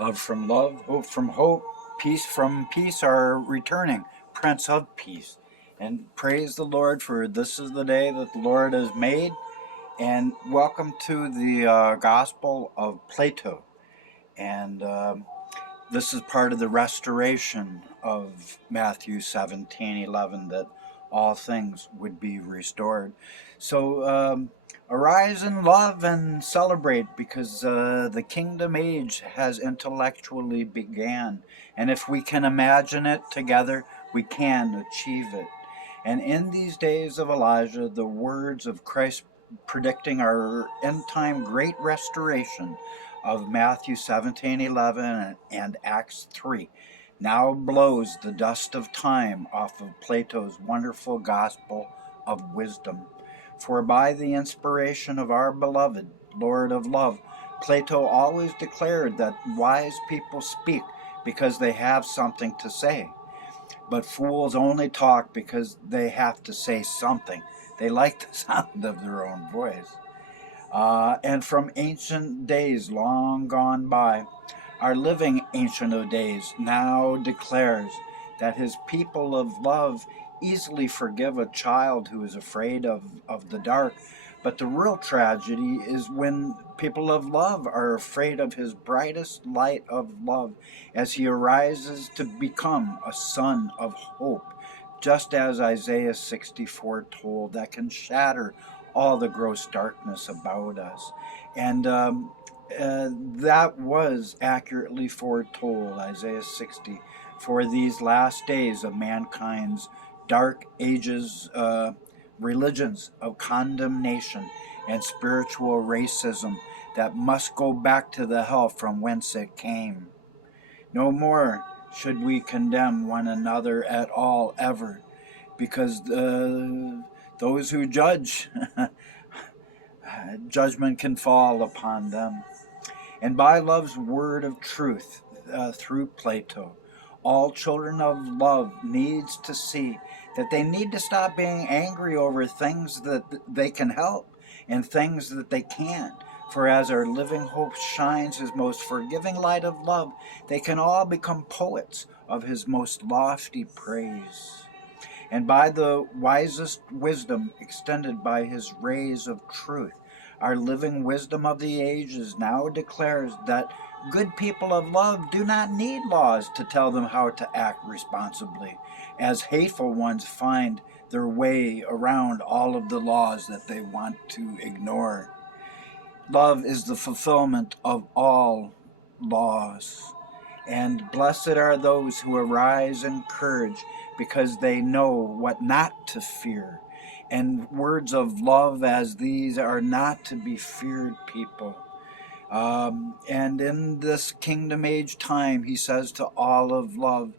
Love from love, hope from hope, peace from peace are returning, Prince of Peace. And praise the Lord, for this is the day that the Lord has made. And welcome to the Gospel of Plato. And this is part of the restoration of Matthew 17:11, that all things would be restored. So arise in love and celebrate, because the kingdom age has intellectually began. And if we can imagine it together, we can achieve it. And in these days of Elijah, the words of Christ predicting our end time great restoration of Matthew 17:11 and Acts 3 now blows the dust of time off of Plato's wonderful gospel of wisdom. For by the inspiration of our beloved Lord of love, Plato always declared that wise people speak because they have something to say, but fools only talk because they have to say something. They like the sound of their own voice. And from ancient days long gone by, our living Ancient of Days now declares that his people of love easily forgive a child who is afraid of the dark. But the real tragedy is when people of love are afraid of his brightest light of love as he arises to become a son of hope, just as Isaiah 64 told, that can shatter all the gross darkness about us. And that was accurately foretold, Isaiah 60, for these last days of mankind's dark ages, religions of condemnation and spiritual racism that must go back to the hell from whence it came. No more should we condemn one another at all, ever, because those who judge, judgment can fall upon them. And by love's word of truth, through Plato, all children of love needs to see that they need to stop being angry over things that they can help and things that they can't. For as our living hope shines his most forgiving light of love, they can all become poets of his most lofty praise. And by the wisest wisdom extended by his rays of truth, our living wisdom of the ages now declares that good people of love do not need laws to tell them how to act responsibly, as hateful ones find their way around all of the laws that they want to ignore. Love is the fulfillment of all laws. And blessed are those who arise in courage, because they know what not to fear. And words of love as these are not to be feared, people. And in this kingdom age time, he says to all of love,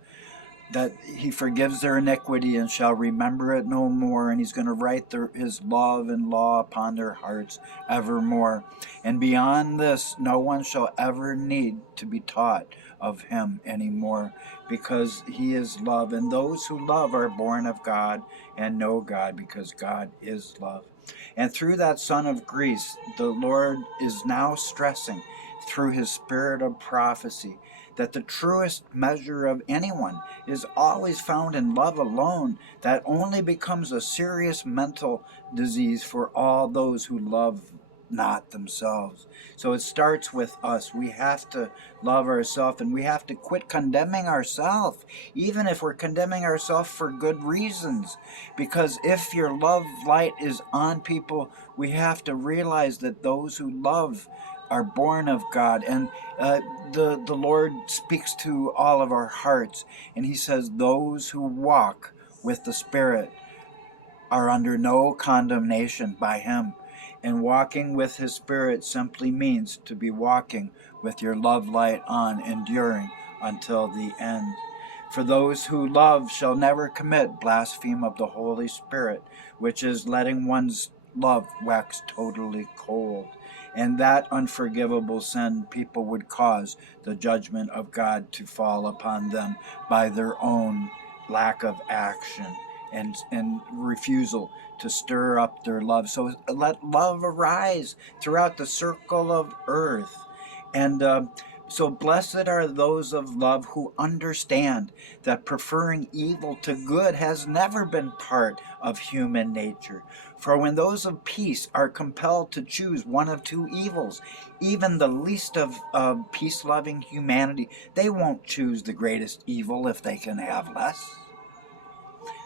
that he forgives their iniquity and shall remember it no more, and he's going to write his love and law upon their hearts evermore. And beyond this, no one shall ever need to be taught of him anymore, because he is love, and those who love are born of God and know God, because God is love. And through that son of Greece, the Lord is now stressing through his spirit of prophecy that the truest measure of anyone is always found in love alone, that only becomes a serious mental disease for all those who love not themselves. So it starts with us. We have to love ourselves, and we have to quit condemning ourselves, even if we're condemning ourselves for good reasons. Because if your love light is on people, we have to realize that those who love are born of God. And the Lord speaks to all of our hearts, and he says those who walk with the Spirit are under no condemnation by him. And walking with his Spirit simply means to be walking with your love light on, enduring until the end. For those who love shall never commit blaspheme of the Holy Spirit, which is letting one's love wax totally cold. And that unforgivable sin people would cause the judgment of God to fall upon them by their own lack of action and refusal to stir up their love. So let love arise throughout the circle of earth. And So blessed are those of love who understand that preferring evil to good has never been part of human nature. For when those of peace are compelled to choose one of two evils, even the least of peace-loving humanity, they won't choose the greatest evil if they can have less.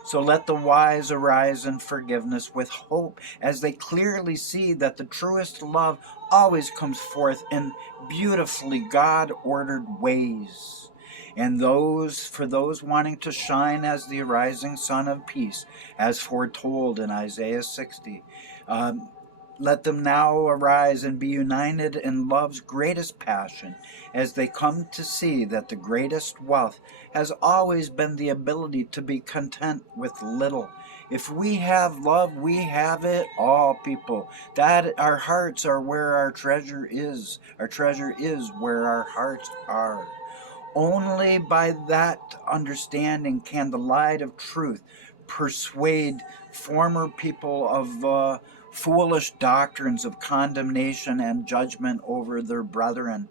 So let the wise arise in forgiveness with hope as they clearly see that the truest love always comes forth in beautifully God-ordered ways. And for those wanting to shine as the arising sun of peace, as foretold in Isaiah 60, um, let them now arise and be united in love's greatest passion as they come to see that the greatest wealth has always been the ability to be content with little. If we have love, we have it all, people. That our hearts are where our treasure is. Our treasure is where our hearts are. Only by that understanding can the light of truth persuade former people of foolish doctrines of condemnation and judgment over their brethren.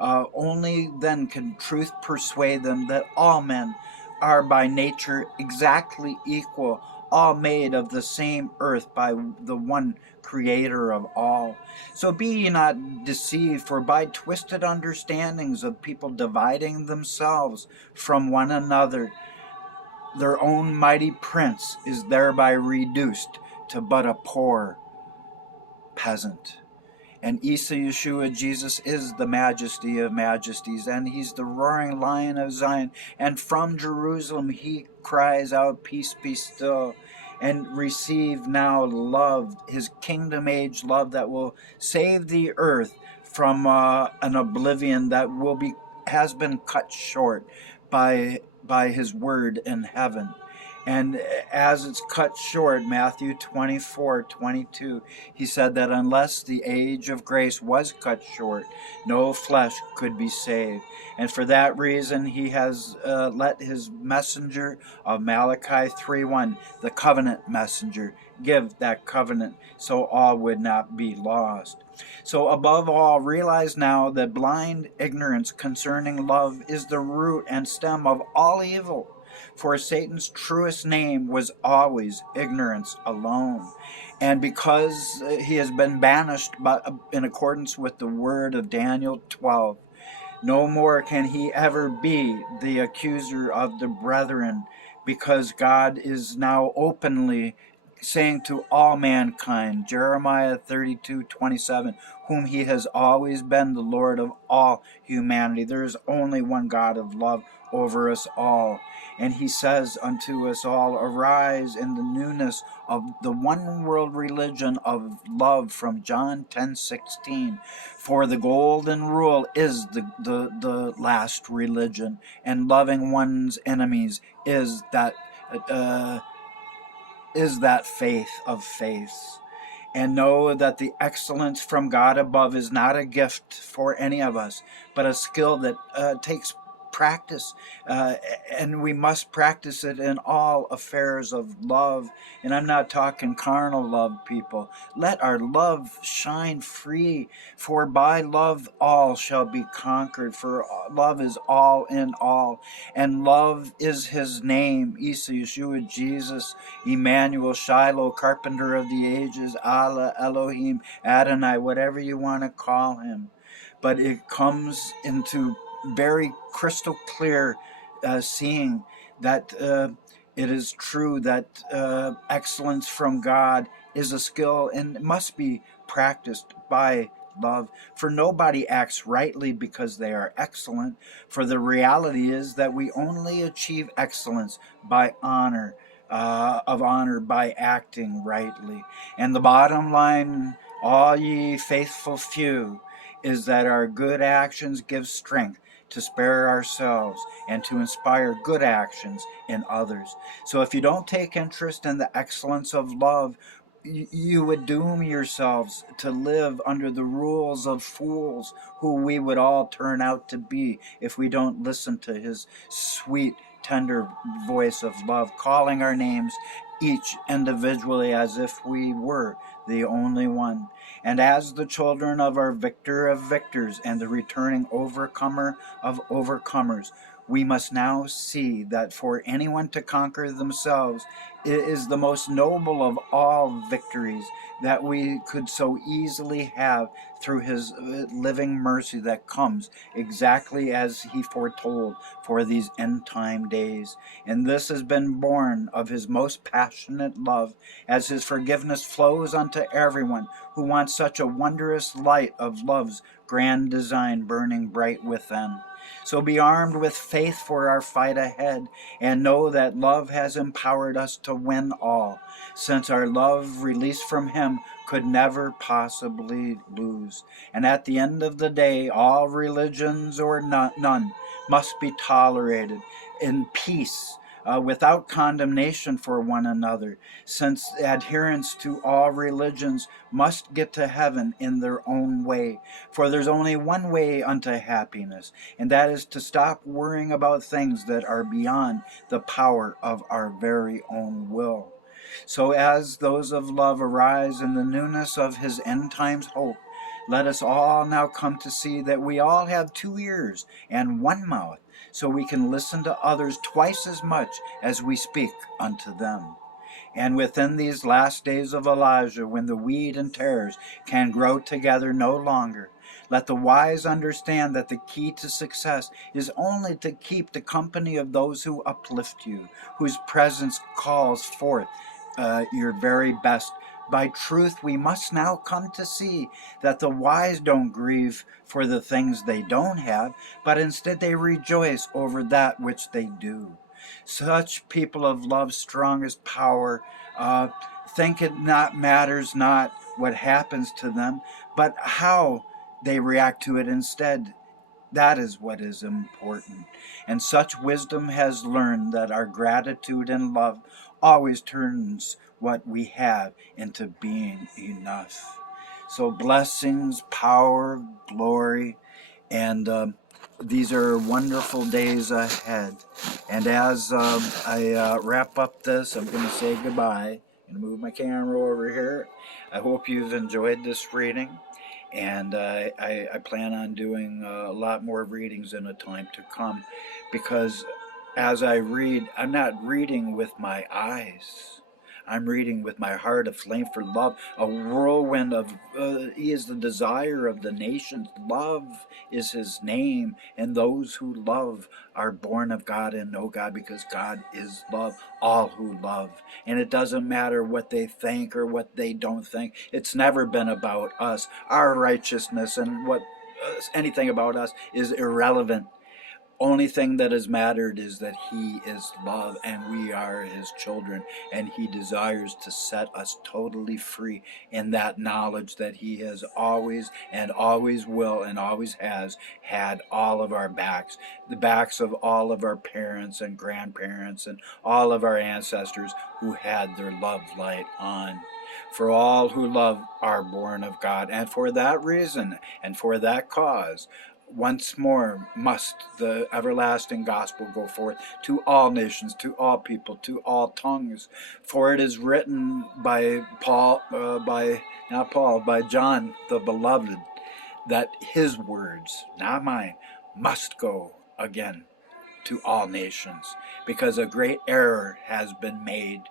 Only then can truth persuade them that all men are by nature exactly equal, all made of the same earth by the one creator of all. So be ye not deceived, for by twisted understandings of people dividing themselves from one another, their own mighty prince is thereby reduced to but a poor peasant. And Isa Yeshua, Jesus, is the majesty of majesties, and he's the roaring lion of Zion. And from Jerusalem he cries out, peace be still. And receive now love, his kingdom age love that will save the earth from an oblivion that has been cut short by his word in heaven. And as it's cut short, Matthew 24:22, he said that unless the age of grace was cut short, no flesh could be saved. And for that reason, he has let his messenger of Malachi 3:1, the covenant messenger, give that covenant so all would not be lost. So above all, realize now that blind ignorance concerning love is the root and stem of all evil. For Satan's truest name was always ignorance alone. And because he has been banished in accordance with the word of Daniel 12, no more can he ever be the accuser of the brethren, because God is now openly saying to all mankind, Jeremiah 32:27, whom he has always been the Lord of all humanity. There is only one God of love over us all. And he says unto us all, arise in the newness of the one world religion of love from John 10:16. For the golden rule is the last religion, and loving one's enemies is that faith of faiths. And know that the excellence from God above is not a gift for any of us, but a skill that takes practice, and we must practice it in all affairs of love. And I'm not talking carnal love, people. Let our love shine free, for by love all shall be conquered, for love is all in all, and love is his name, Isa, Yeshua, Jesus, Emmanuel, Shiloh, carpenter of the ages, Allah, Elohim, Adonai, whatever you want to call him. But it comes into very crystal clear seeing that it is true that excellence from God is a skill and must be practiced by love. For nobody acts rightly because they are excellent. For the reality is that we only achieve excellence by honor, by acting rightly. And the bottom line, all ye faithful few, is that our good actions give strength to spare ourselves and to inspire good actions in others. So if you don't take interest in the excellence of love, you would doom yourselves to live under the rules of fools, who we would all turn out to be if we don't listen to his sweet, tender voice of love, calling our names each individually as if we were the only one. And as the children of our victor of victors and the returning overcomer of overcomers, we must now see that for anyone to conquer themselves is the most noble of all victories that we could so easily have through his living mercy that comes exactly as he foretold for these end time days. And this has been born of his most passionate love, as his forgiveness flows unto everyone who wants such a wondrous light of love's grand design burning bright within. So be armed with faith for our fight ahead, and know that love has empowered us to win all, since our love released from him could never possibly lose. And at the end of the day, all religions or none must be tolerated in peace, without condemnation for one another, since adherents to all religions must get to heaven in their own way. For there's only one way unto happiness, and that is to stop worrying about things that are beyond the power of our very own will. So as those of love arise in the newness of his end times hope, let us all now come to see that we all have 2 ears and 1 mouth, so we can listen to others twice as much as we speak unto them. And within these last days of Elijah, when the weed and tares can grow together no longer, let the wise understand that the key to success is only to keep the company of those who uplift you, whose presence calls forth your very best. By truth, we must now come to see that the wise don't grieve for the things they don't have, but instead they rejoice over that which they do. Such people of love's strongest power think it not matters not what happens to them, but how they react to it instead. That is what is important. And such wisdom has learned that our gratitude and love always turns what we have into being enough. So blessings, power, glory, and these are wonderful days ahead. And as I wrap up this, I'm going to say goodbye and move my camera over here. I hope you've enjoyed this reading. And I plan on doing a lot more readings in a time to come, because as I read, I'm not reading with my eyes. I'm reading with my heart aflame for love, a whirlwind of, he is the desire of the nations. Love is his name, and those who love are born of God and know God, because God is love, all who love. And it doesn't matter what they think or what they don't think. It's never been about us. Our righteousness and what anything about us is irrelevant. Only thing that has mattered is that he is love and we are his children, and he desires to set us totally free in that knowledge that he has always and always will and always has had all of our backs, the backs of all of our parents and grandparents and all of our ancestors who had their love light on. For all who love are born of God, and for that reason and for that cause, once more must the everlasting gospel go forth to all nations, to all people, to all tongues. For it is written by by John the beloved, that his words, not mine, must go again to all nations, because a great error has been made.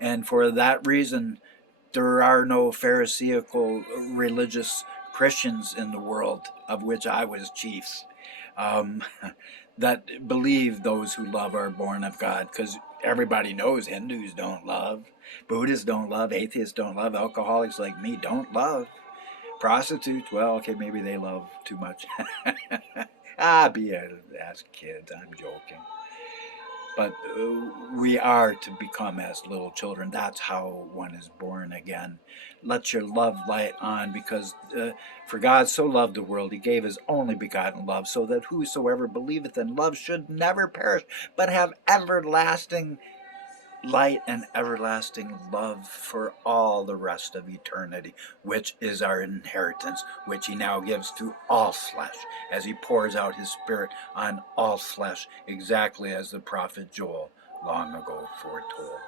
And for that reason, there are no Pharisaical religious Christians in the world, of which I was chief, um, that believe those who love are born of God, because everybody knows Hindus don't love, Buddhists don't love, atheists don't love, alcoholics like me don't love, prostitutes, well, okay, maybe they love too much. As kids, I'm joking. But we are to become as little children. That's how one is born again. Let your love light on, because for God so loved the world, he gave his only begotten love, so that whosoever believeth in love should never perish, but have everlasting light and everlasting love for all the rest of eternity, which is our inheritance, which he now gives to all flesh, as he pours out his spirit on all flesh, exactly as the prophet Joel long ago foretold.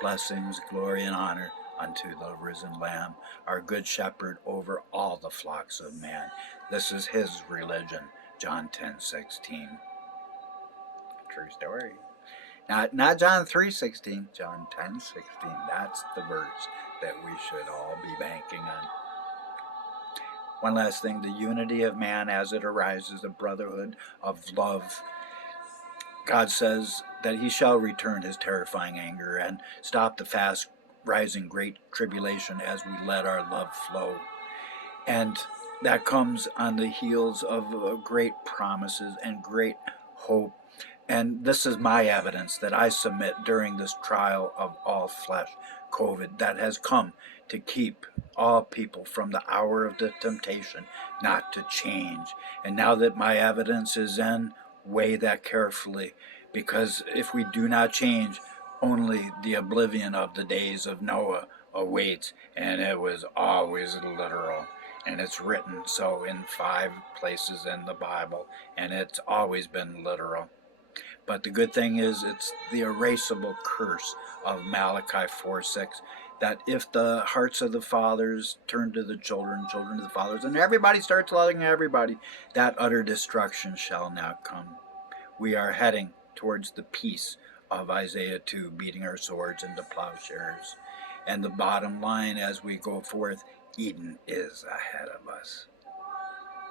Blessings, glory, and honor unto the risen Lamb, our good shepherd over all the flocks of man. This is his religion. John 10:16. True story. Not John 3:16, John 10:16. That's the verse that we should all be banking on. One last thing, the unity of man as it arises, the brotherhood of love. God says that he shall return his terrifying anger and stop the fast rising great tribulation as we let our love flow. And that comes on the heels of great promises and great hope. And this is my evidence that I submit during this trial of all flesh, COVID, that has come to keep all people from the hour of the temptation not to change. And now that my evidence is in, weigh that carefully, because if we do not change, only the oblivion of the days of Noah awaits, and it was always literal. And it's written so in 5 places in the Bible, and it's always been literal. But the good thing is it's the erasable curse of Malachi 4:6, that if the hearts of the fathers turn to the children, children to the fathers, and everybody starts loving everybody, that utter destruction shall not come. We are heading towards the peace of Isaiah 2, beating our swords into plowshares. And the bottom line as we go forth, Eden is ahead of us.